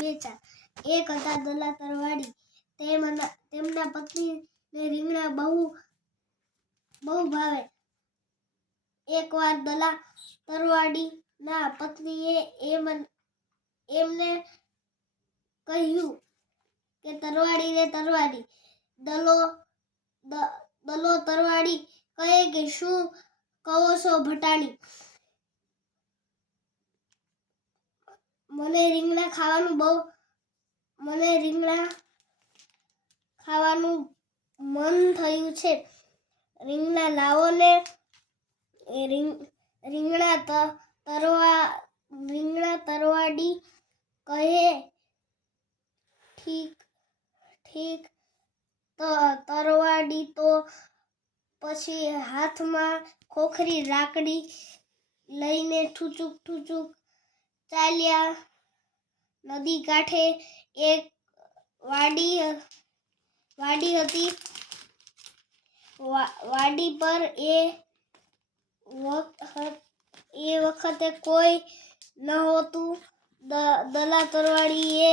2 એક હતા દલા તરવાડી, તેમના પત્નીને રીંગણા બહુ ભાવે. એકવાર દલા તરવાડીના પત્નીએ એમને કહ્યું કે તરવાડી રે તરવાડી. દલો તરવાડી કહે કે શું કહો છો ભટાણી? મને રીંગણા ખાવાનું મન થયું છે. રીંગણા લાવો ને. રીંગણા તરવાડી કહે ઠીક. તરવાડી તો પછી હાથમાં ખોખરી લાકડી લઈને ઠુચુક ચાલ્યા. નદી કાંઠે એક વાડી હતી. વાડી પર એ વખતે કોઈ નહોતું. દલા તરવાડીએ